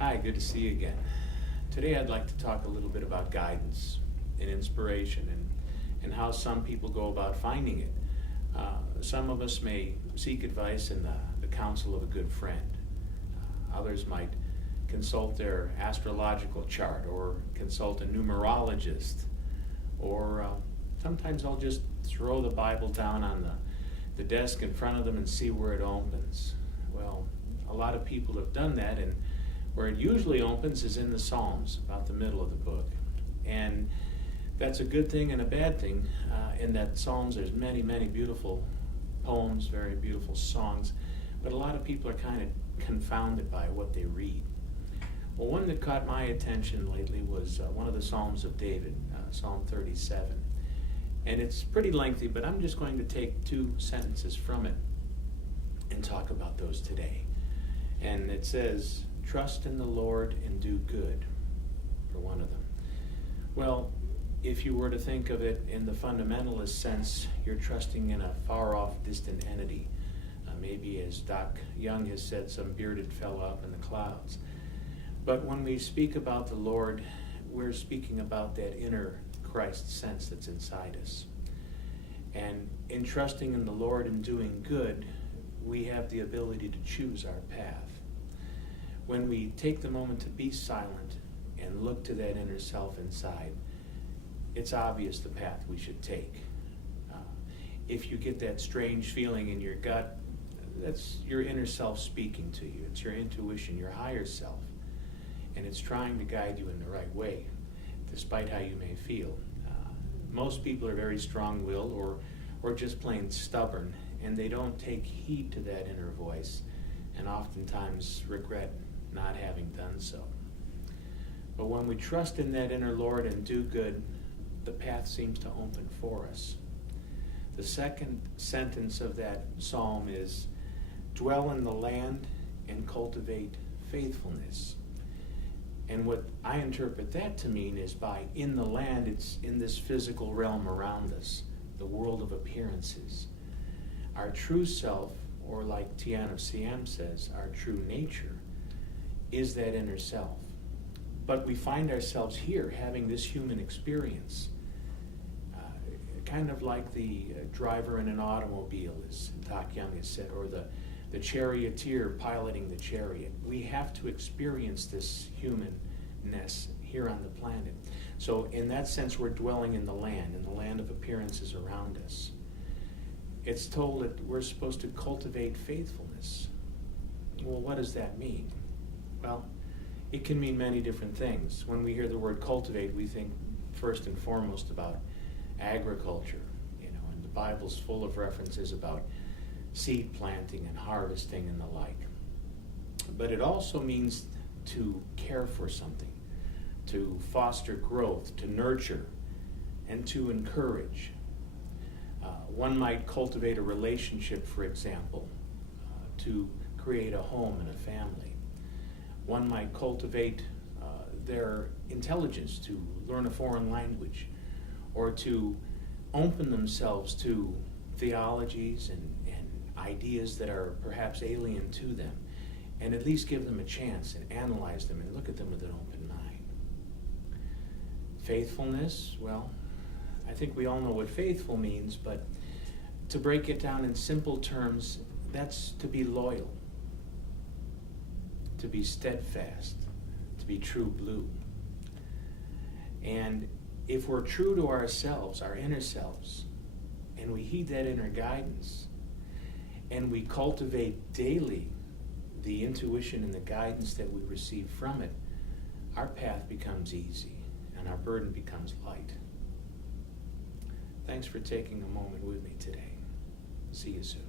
Hi, good to see you again. Today I'd like to talk a little bit about guidance and inspiration and how some people go about finding it. Some of us may seek advice in the counsel of a good friend. Others might consult their astrological chart or consult a numerologist, or sometimes I'll just throw the Bible down on the desk in front of them and see where it opens. Well, a lot of people have done that, and where it usually opens is in the Psalms, about the middle of the book. And that's a good thing and a bad thing. In that Psalms, there's many, many beautiful poems, very beautiful songs, but a lot of people are kind of confounded by what they read. Well, one that caught my attention lately was one of the Psalms of David, Psalm 37. And it's pretty lengthy, but I'm just going to take 2 sentences from it and talk about those today. And it says, "Trust in the Lord and do good," for one of them. Well, if you were to think of it in the fundamentalist sense, you're trusting in a far-off, distant entity. Maybe, as Doc Young has said, some bearded fellow up in the clouds. But when we speak about the Lord, we're speaking about that inner Christ sense that's inside us. And in trusting in the Lord and doing good, we have the ability to choose our path. When we take the moment to be silent and look to that inner self inside, it's obvious the path we should take. If you get that strange feeling in your gut, that's your inner self speaking to you. It's your intuition, your higher self. And it's trying to guide you in the right way, despite how you may feel. Most people are very strong-willed or just plain stubborn, and they don't take heed to that inner voice, and oftentimes regret not having done so. But when we trust in that inner Lord and do good, the path seems to open for us. The second sentence of that psalm is, "Dwell in the land and cultivate faithfulness." And what I interpret that to mean is by in the land, it's in this physical realm around us, the world of appearances. Our true self, or like Tian of Siam says, our true nature, is that inner self. But we find ourselves here having this human experience, kind of like the driver in an automobile, as Doc Young has said, or the charioteer piloting the chariot. We have to experience this humanness here on the planet. So in that sense, we're dwelling in the land of appearances around us. It's told that we're supposed to cultivate faithfulness. Well, what does that mean? Well, it can mean many different things. When we hear the word cultivate, we think first and foremost about agriculture, and the Bible's full of references about seed planting and harvesting and the like. But it also means to care for something, to foster growth, to nurture, and to encourage. One might cultivate a relationship, for example, to create a home and a family. One might cultivate their intelligence to learn a foreign language, or to open themselves to theologies and ideas that are perhaps alien to them, and at least give them a chance and analyze them and look at them with an open mind. Faithfulness, well, I think we all know what faithful means, but to break it down in simple terms, that's to be loyal, to be steadfast, to be true blue. And if we're true to ourselves, our inner selves, and we heed that inner guidance, and we cultivate daily the intuition and the guidance that we receive from it, our path becomes easy and our burden becomes light. Thanks for taking a moment with me today. See you soon.